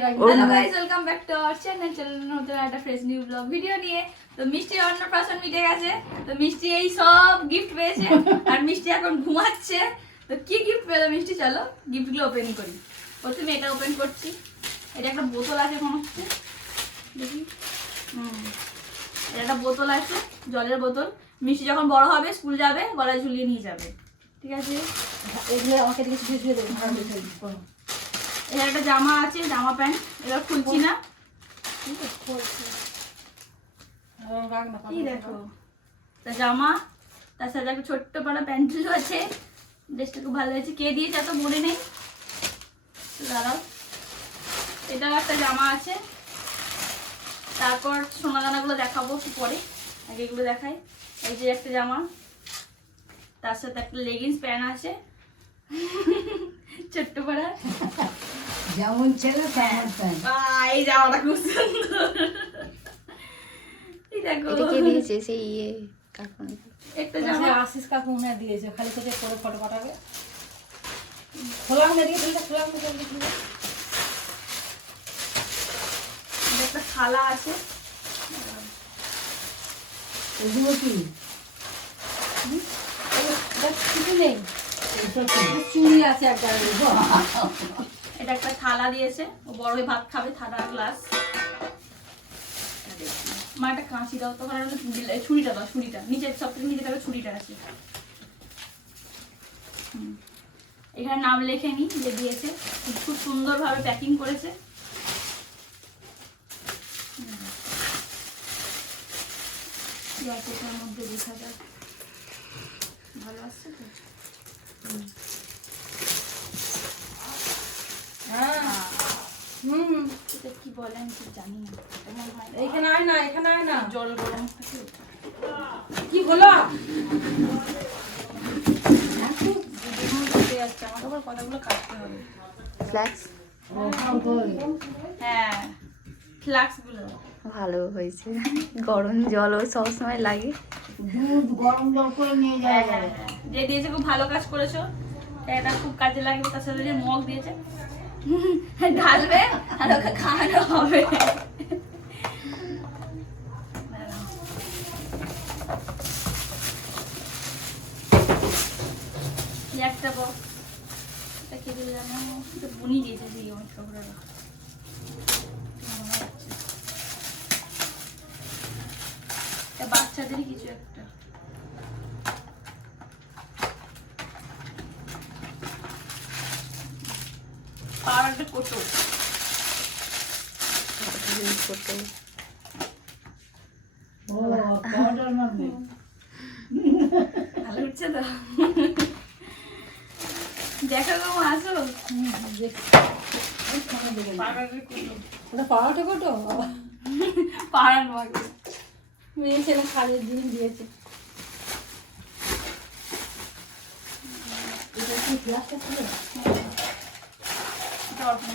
Hello guys welcome back to our channel channel নতুন একটা fresh new blog video নিয়ে। তো মিষ্টি অন্নপ্রাশন মিটে গেছে। তো মিষ্টি এই সব গিফট পেয়েছে। আর মিষ্টি এখন ঘুমাচ্ছে। তো কি গিফট পেল মিষ্টি? চলো গিফটগুলো ওপেন করি। প্রথমে এটা ওপেন করছি। এটা একটা বোতল আছে মনে হচ্ছে। দেখি। হুম। এটা একটা বোতল আছে জলের বোতল। মিষ্টি যখন বড় হবে স্কুল যাবে গলায় ঝুলিয়ে নিয়ে যাবে। ঠিক আছে? আমাকে দেবে এখানে একটা জামা আছে, জামা প্যান্ট, এটা খুলছি না। দেখো তা জামা, তার সাথে একটা ছোট্ট পাড়া প্যান্টেল আছে। ড্রেসটা খুব ভালো হয়েছে। কে দিয়েছে এত মনে নেই? দাঁড়াও। এটাও একটা জামা আছে। তারপর সোনা দানাগুলো দেখাবো একটু পরে। আগে এগুলো দেখাই। এই যে একটা জামা। তার সাথে একটা লেগিংস প্যান্ট আছে। ছোট্ট পাড়া। যেমন ছেলে তেমন প্যান্ট এই জামাটা খুব সুন্দর। এই দেখো। এটা কে দিয়েছে? সেই ইয়ে কাকুন একটা জামা। আশিস কাকু মনে দিয়েছে খালি কোথায় করে ফটো পাঠাবে। খোলাম না দিকে তুলতে খোলাম না জলদি একটা থালা আছে। এগুলো কি কিছু নেই। চুড়ি আছে একটা এটা একটা থালা দিয়েছে। ও বড় হয়ে ভাত খাবে, থালা গ্লাস মা, একটা কাঁচি দাও তো, কারণ ছুরিটা দাও ছুরিটা নিচে সব থেকে নিচে দেখো ছুরিটা আছে। এখানে নাম লেখে নি, যে দিয়েছে। খুব সুন্দরভাবে প্যাকিং করেছে। মধ্যে দেখা যাক। ভালো আসছে তো? হুম এটা কি বলে আমি জানি না এটা হয় এইখানে আয় না এখানে আয় না জল গরম কি হলো কথাগুলো কাটতে হবে ফ্ল্যাক্স হ্যাঁ ভালো হয়েছে। গরম জলও সবসময় লাগে। গরম জল করে নিয়ে হ্যাঁ যাওয়া হ্যাঁ হ্যাঁ। যে দিয়েছে খুব ভালো কাজ করেছ। এটা খুব কাজে লাগবে তার সাথে যে মগ দিয়েছে। ঢালবে আর ওকে খাওয়ানো হবে। একটা বাচ্চাদেরই কিছু একটা। কোটো ভালো হচ্ছে তো? দেখো গো আসো। পাউডার কোটো কত? বাবা। পাড়ার মাকে মেয়ে ছেলে খালির দিন দিয়েছে। এটা কি গ্লাসটা ছিল এটা অর্পণা দিয়েছে টেপ কাঁসারের থালা ও থালা কি করি না বাবা, কাজ হচ্ছে ওরকম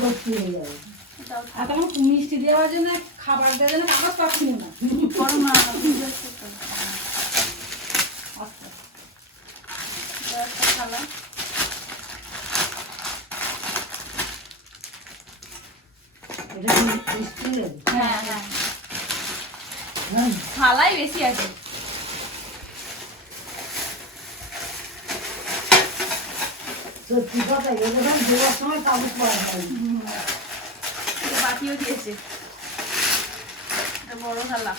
ভর্তি হয়ে যাবে এটাও আর তখন মিষ্টি দেওয়ার জন্য খাবার দেওয়ার জন্য কাগজ পাচ্ছিল না আচ্ছা থালা এটা হ্যাঁ হ্যাঁ। থালাই বেশি আছে। সত্যি কথা এগুলো দেওয়ার সময় কাগজ পাওয়া যায় এটা দিয়েছে। বড় থালা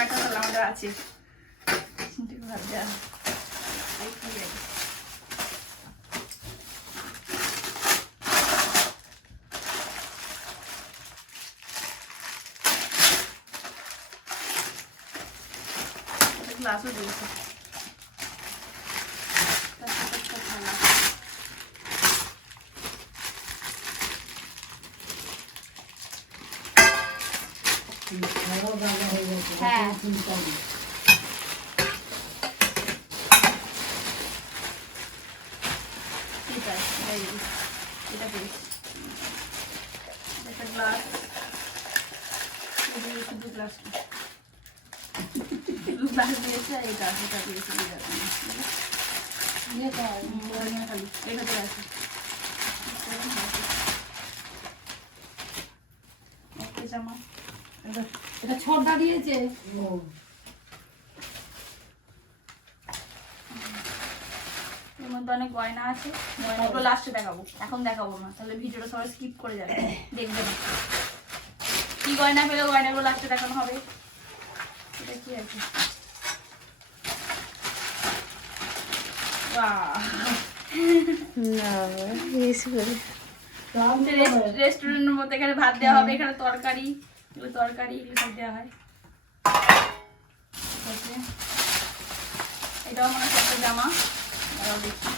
একটা থালা আমাদের আছে। চিন্তা করে ভাবতে হবে। এই কি রে? একটা গ্লাসও দিয়েছে তার সাথে একটা থালা খাওয়া দাওয়া হয়ে গেছে হ্যাঁ। চিন্তা নেই এটা এই যে, এটা পেয়েছি একটা গ্লাস শুধু গ্লাসটা শুধু আর এটা এটা দিয়েছে আসি একটা জামা এটা- ছোটটা দিয়েছে এর মধ্যে অনেক গয়না আছে গয়নাগুলো লাস্টে দেখাবো এখন দেখাবো না তাহলে ভিডিওটা সবাই স্কিপ করে যাবে দেখবে কি গয়না পেলে গয়নাগুলো লাস্টে দেখানো হবে এটা কি আছে বাহ না ইস করে তাও রেস্টুরেন্টের মধ্যে এখানে ভাত দেওয়া হবে এখানে তরকারি এগুলো তরকারি এগুলো সব দেওয়া হয়। এটাও মনে হচ্ছে একটা জামা। দেখি।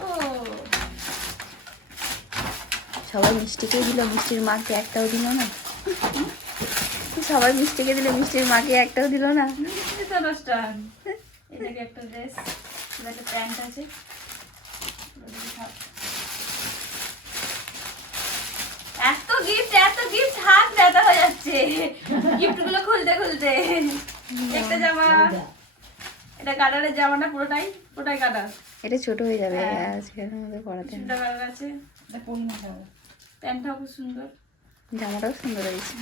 ও। সবাই মিষ্টিকে দিল মিষ্টির মাকে একটাও দিল না। সবাই মিষ্টিকে দিলে মিষ্টির মাকে একটাও দিল না। দশটা। এটাকে একটা ড্রেস এটা একটা প্যান্ট আছে। এত গিফট এত গিফট হাত ব্যথা হয়ে যাচ্ছে। গিফটগুলো খুলতে খুলতে। একটা জামা। এটা। কালারের জামাটা পুরোটাই পুরোটাই কালার এটা ছোট হয়ে যাবে। হ্যাঁ। আজকের মধ্যে পড়াতে সুন্দর কালার আছে। এটা পরি না যাবে প্যান্টটাও খুব সুন্দর। জামাটাও সুন্দর হয়েছে।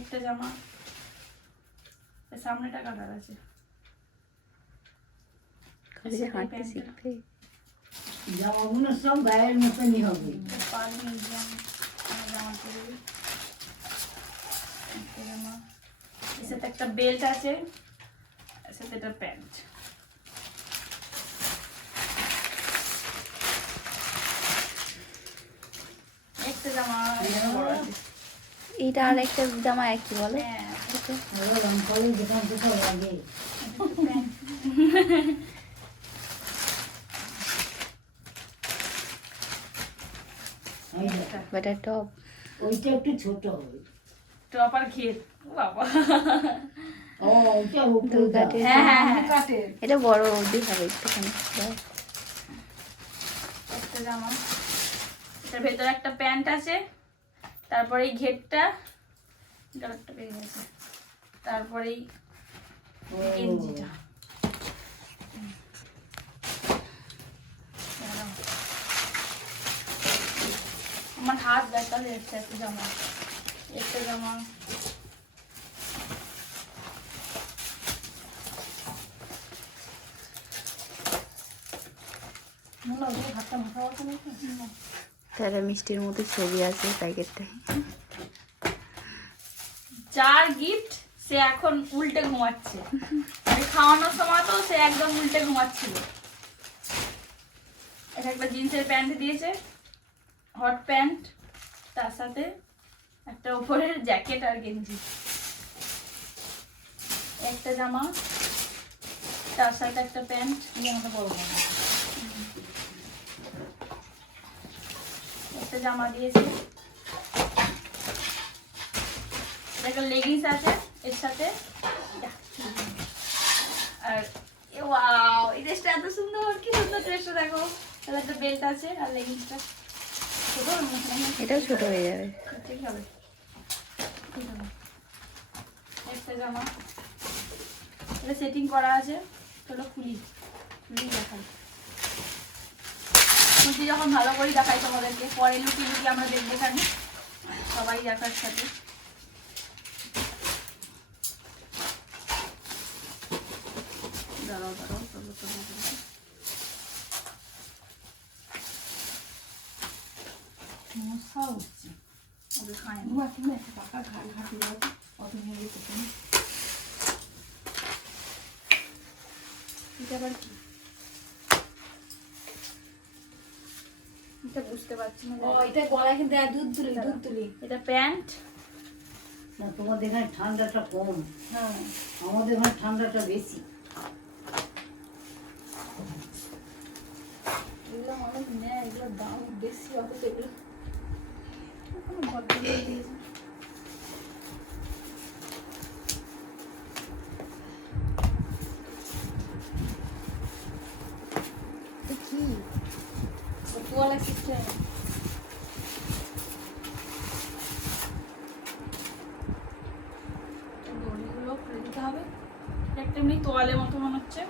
একটা জামা। সামনেটা কালার আছে। কবে যে হাঁটতে শিখবে জামাগুলো সব গায়ের মতনই হবে। এটা জামা একটা সাথে একটা বেল্ট আছে সাথে একটা প্যান্ট। একটা জামা। এইটা আর একটা জামা একই বলো? হ্যাঁ, এটা টপ ওইটা একটু ছোট। হবে টপ আর বাবা। দুর্গাটে হ্যাঁ হ্যাঁ হ্যাঁ। এটা বড় অবধি হবে একটুখানি। এটার ভেতরে একটা প্যান্ট আছে তারপরে এই ঘেরটা পেয়ে গেছে। তারপরে এই গেঞ্জিটা। আমার হাত ব্যথা হয়ে যাচ্ছে একটা জামা। একটা জামা। তাহলে মিষ্টির মতো ছবি আছে প্যাকেটটায় যার গিফট সে এখন উল্টে ঘুমাচ্ছে। মানে খাওয়ানোর সময় তো সে একদম উল্টে ঘুমাচ্ছিল। এটা একটা জিন্সের প্যান্ট দিয়েছে, হট প্যান্ট, তার সাথে একটা উপরের জ্যাকেট আর গেঞ্জি। একটা জামা, তার সাথে একটা প্যান্ট, নিয়ে আমাকে না একটা জামা দিয়েছে। একটা লেগিংস আছে। এর সাথে? আর ওয়াও এই ড্রেসটা এত সুন্দর কি সুন্দর ড্রেসটা দেখো। তাহলে একটা বেল্ট আছে আর লেগিংসটা ছোট? এটাও ছোট হয়ে যাবে। ঠিক হবে। একটা জামা। এটা সেটিং করা আছে। চলো খুলি। খুলি দেখাই। যখন ভালো করে দেখাই তোমাদেরকে পরে লুকিয়ে লুকিয়ে আমরা দেখব সবাই দেখার সাথে দাঁড়াও দাঁড়াও চলো চলো চলো। হচ্ছে ওকে খায় না। ঘুমা তুমি একটা পাকা ঘাট ঘাটে যাও অত নিয়ে যেতে এটা আবার কি এটা বুঝতে পারছি না ও এটা গলায় কিন্তু দেয় দুধ তুলি দুধ তুলি এটা প্যান্ট না তোমাদের এখানে ঠান্ডাটা কম হ্যাঁ আমাদের এখানে ঠান্ডাটা বেশি এগুলো অনেক নেয় এগুলোর দাম বেশি অথচ এগুলো কোনো ভদ্রলোক দিয়েছে। তোয়ালে সিস্টেম দড়িগুলো খুলে দিতে হবে এটা একটা এমনি তোয়ালে মতো মনে হচ্ছে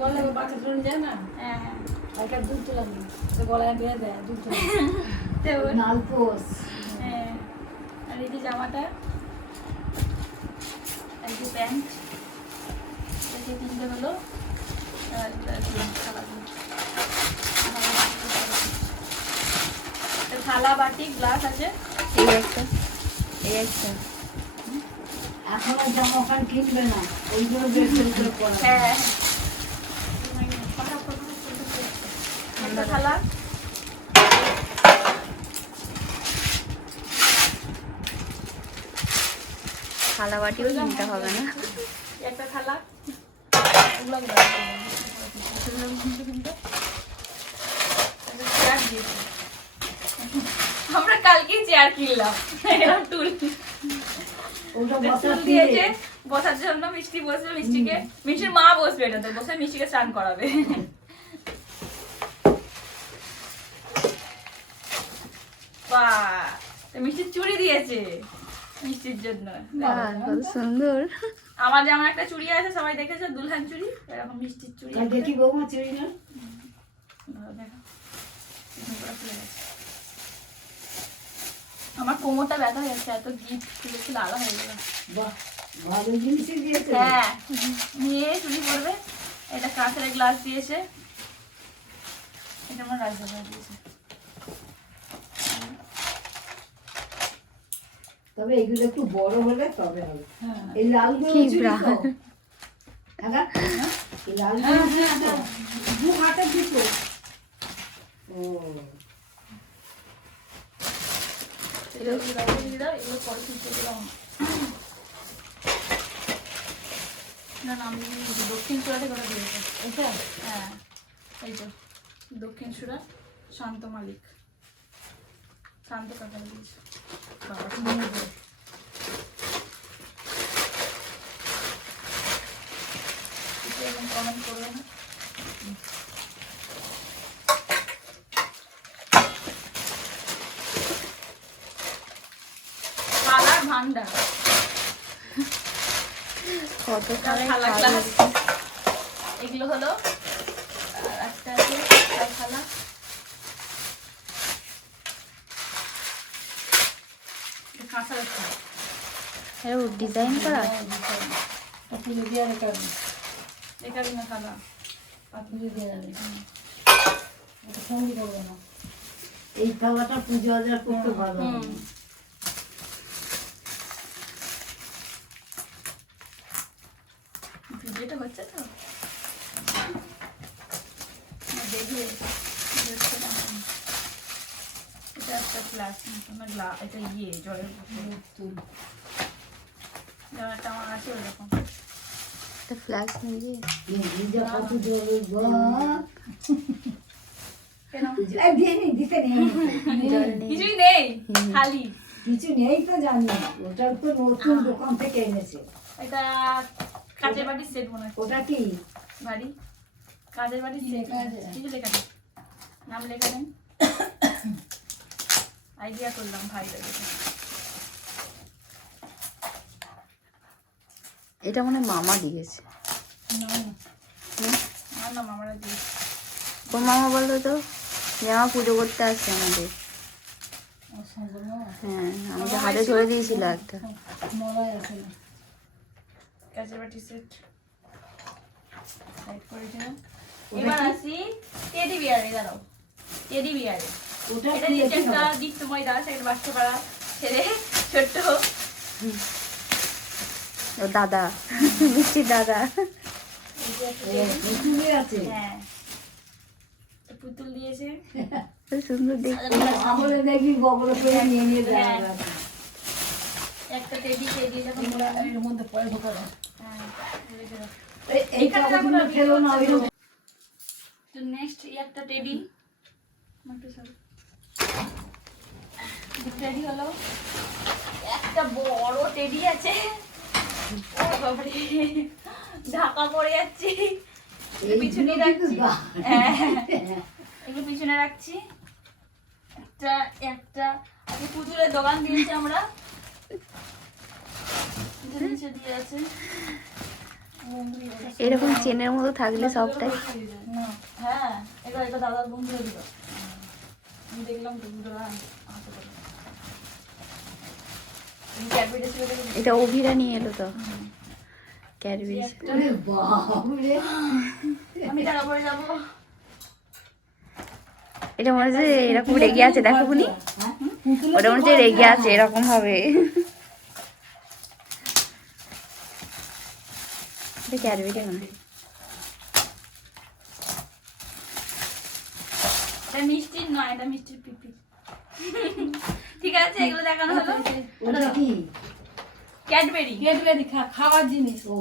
গলায় বাচ্চা তুলে যায় না হ্যাঁ হ্যাঁ ওটা দুধ তোলার নেই তো গলায় বেঁধে দেয় তোলা নালপোস হ্যাঁ আর এই যে জামাটা এই যে প্যান্ট এটা তিনটে হলো থালা বাটি গ্লাস আছে। এই একটা এই একটা। এখন আর জামা প্যান্ট কিনবে না ওইগুলো বের করে করে হ্যাঁ। থালা। থালা বাটিও কিনতে হবে না। একটা থালা। আমরা কালকেই চেয়ার কিনলাম। এরকম টুল। টুল বসার দিয়েছে বসার জন্য মিষ্টি বসবে মিষ্টিকে। মিষ্টির মা বসবে এটাতে বসে মিষ্টিকে স্নান করাবে। তো মিষ্টির চুড়ি দিয়েছে। মিষ্টির জন্য। কত সুন্দর। আমার যেমন একটা চুড়ি আছে সবাই দেখেছে দুলহান চুড়ি এরকম মিষ্টির চুড়ি দেখি। বৌমা চুরি না। আমার কোমরটা ব্যথা হয়ে যাচ্ছে এত গিফট খুলে খুলে আলাদা হয়ে গেল। ভালো জিনিসই দিয়েছে। হ্যাঁ নিয়ে চুরি করবে এটা কাঁচের গ্লাস দিয়েছে। এটা আমার রাজদাদা দিয়েছে। তবে এগুলো একটু বড় হলে তবে হবে। হ্যাঁ। এই তো। হ্যাঁ? এই দু হাতে দুটো। ও। তুলতে না আমি দক্ষিণ দিয়েছি এটা হ্যাঁ এই তো। দক্ষিণ সুরা শান্ত মালিক। শান্ত কাকা দিয়েছে কমেন্ট করবে না থালার ভান্ডার। কত কালার এগুলো হলো আর একটা আছে চার থালা এটা কাঁসার থালা ডিজাইন করা? পুজো দিয়ে আর এটা এখানে না থালা পুজো দিয়ে যাবে এটা সঙ্গী করবে না। এই থালাটা পুজো আজার করতে ভালো। ভিডিওটা হচ্ছে তো। না, দেখি। এটা একটা গ্লা এটা ইয়ে জলের বোতল। আমার আছে ওরকম একটা নিয়ে কিছুই নেই খালি কিছু নেই তো জানি ওটা তো নতুন দোকান থেকে এনেছে এটা কাঁচের বাটির সেট মনে ওটা কি বাড়ি কাঁচের বাটির সেট লেখা আছে? কিছু লেখা নেই নাম লেখা নেই আইডিয়া করলাম ভাইটা দেখে এটা মনে মামা দিয়েছে। কোন মামা বলতো তো যে পুজো করতে আসছে আমাদের। হ্যাঁ হাতে ধরে দিয়েছিল একটা। মলাই আছে না। কাঁচের বাটি সেট সাইড করে দিলাম। এবার আসি টেডি বিয়ারে দাঁড়াও। টেডি বিয়ারে এটা নিচে একটা দীপ্তময় দাস একটা বাচ্চা পাড়া ছেলে ছোট্ট। দাদা মিষ্টির দাদা। হ্যাঁ। পুতুল দিয়েছে সুন্দর দেখতে। আমলে দেখবি বগলে করে নিয়ে নিয়ে যায়। হ্যাঁ। একটা টেডি টেডি যখন এগুলো এর মধ্যে পরে ঢোকাবে হ্যাঁ এই- এই এখানে কাগজগুলো রাখো না, ফেলো না ওই তো নেক্সট একটা টেডি টেডি হলো একটা বড় টেডি আছে। ঢাকা পড়ে যাচ্ছি। পিছনে দুটো কিন্তু রাখছি। হ্যাঁ এগুলো পিছনে রাখছি। একটা একটা। আগে পুতুলের দোকান দিয়েছি আমরা। নিচে দিয়ে আছে। এরকম চেনের মতো থাকলে সবটাই। না হ্যাঁ এবার এটা দাদার বন্ধু দিল আমি দেখলাম তো দুটোরা হাতে করে এই ক্যাডবেরি ছিল দেখে এটা অভিরা নিয়ে এলো তো। ক্যাডবেরি এটা মনে হচ্ছে এরকম রেগে আছে দেখো বুনি হ্যাঁ? ওটা মনে হচ্ছে রেগে আছে এরকম হবে। এটা ক্যাডবেরি মনে হয়। মিষ্টির নয় এটা মিষ্টির পিপি। ঠিক আছে এগুলো দেখানো হলো। ওটা কি? ক্যাডবেরি। ক্যাডবেরি খা- খাওয়ার জিনিস। ও।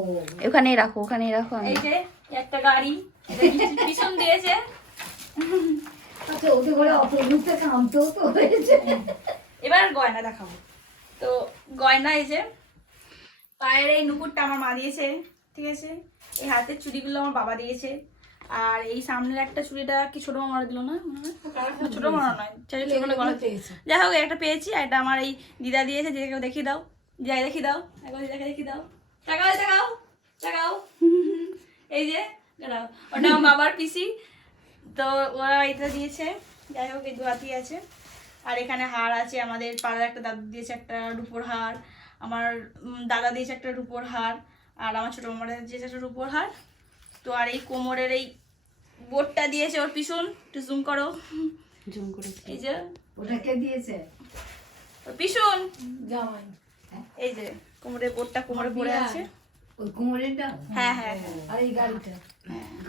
ওখানেই রাখো ওখানেই রাখো এই যে একটা গাড়ি। পিছন দিয়েছে? আচ্ছা ওতে করে অত মুখে কামতেও তো হয়েছে। এবার গয়না দেখাবো। তো গয়না এই যে পায়ের এই নুপুরটা আমার মা দিয়েছে ঠিক আছে? এই হাতের চুড়িগুলো আমার বাবা দিয়েছে। আর এই সামনের একটা চুড়িটা কি ছোট মামারা দিল না? ছোট মামা নয় চারি ছোট গলা যাই হোক একটা পেয়েছি আর এটা আমার এই দিদা দিয়েছে দিদাকে দেখিয়ে দাও। দিদাকে দেখিয়ে দাও একবার দিদাকে দেখিয়ে দাও। টাকাও টাকাও টাকাও এই যে ওটা আমার বাবার পিসি তো ওরা এটা দিয়েছে। যাই হোক এই দুয়াতি আছে। আর এখানে হার আছে আমাদের পাড়ার একটা দাদু দিয়েছে একটা রুপোর হার। আমার দাদা দিয়েছে একটা রুপোর হার। আর আমার ছোটো মামারা দিয়েছে একটা রুপোর হার। তো আর এই কোমরের এই বোর্ডটা দিয়েছে ওর পিছন। একটু জুম করো। জুম করে এই যে। ওটা কে দিয়েছে? ওর পিছন। জামাই এই যে কোমরের বোর্ডটা কোমরে পড়ে আছে। ওই কুমোরেরটা? হ্যাঁ হ্যাঁ। হ্যাঁ আর এই গাড়িটা?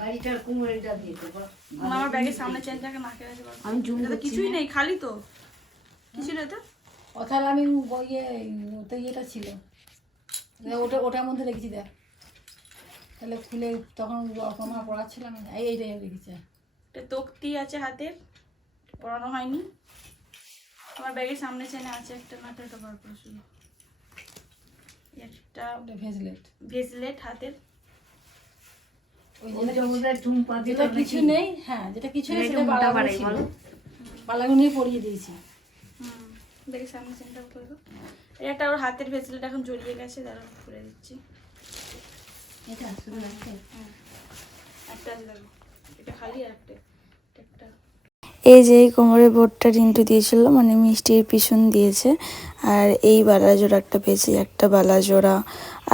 গাড়িটার কুমোরেরটা দিয়েছে বাহ। আমার ব্যাগের সামনে চেনটাকে নাকে আছে আমি জুম তো কিছুই নেই খালি তো। কিছু নেই তো। ও তাহলে আমি ইয়ে ওতে ইয়েটা ছিল। ওটা ওটার মধ্যে রেখেছি দেখ। তাহলে খুলে তখন আমার পড়াচ্ছিলাম এই এইটাই রেখেছে একটা তক্তি আছে হাতের পরানো হয়নি। আমার ব্যাগের সামনে চেনে আছে একটা নাটে একটা বার করে শুধু একটা ওটা ভেজলেট। হাতের। যেটা? কিছু নেই হ্যাঁ যেটা কিছু নেই সেটা পরিয়ে দিয়েছি। হুম ব্যাগের সামনে চেনটা এটা ওর হাতের ভেসলেট এখন জড়িয়ে গেছে দাঁড়া খুলে দিচ্ছি। এটা শুধু রাখতে? একটা এটা খালি আর একটা। একটা। এই যে এই কোমরে বোর্ডটা রিন্টু দিয়েছিল মানে মিষ্টির পিছন দিয়েছে। আর এই বালা জোড়া একটা পেয়েছে একটা বালা জোড়া।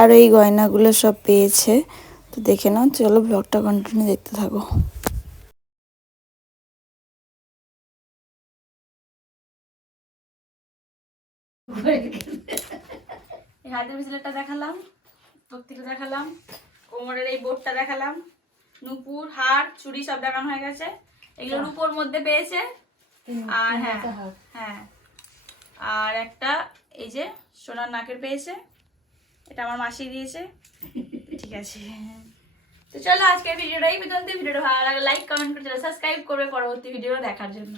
আর এই গয়নাগুলো সব পেয়েছে। তো দেখে নাও চলো ব্লগটা কন্টিনিউ দেখতে থাকো। এই হাতের ভেসলেটটা দেখালাম। তক্তিটা দেখালাম কোমরের এই বোর্ডটা দেখালাম নুপুর হার চুড়ি সব দেখানো হয়ে গেছে। এগুলো রূপোর মধ্যে পেয়েছে। আর হ্যাঁ হ্যাঁ। আর একটা এই যে সোনার নাকের পেয়েছে এটা আমার মাসি দিয়েছে। ঠিক আছে। তো চলো আজকের ভিডিওটা এই পর্যন্ত ভিডিওটা ভালো লাগে লাইক কমেন্ট করে সাবস্ক্রাইব করবে পরবর্তী ভিডিও দেখার জন্য।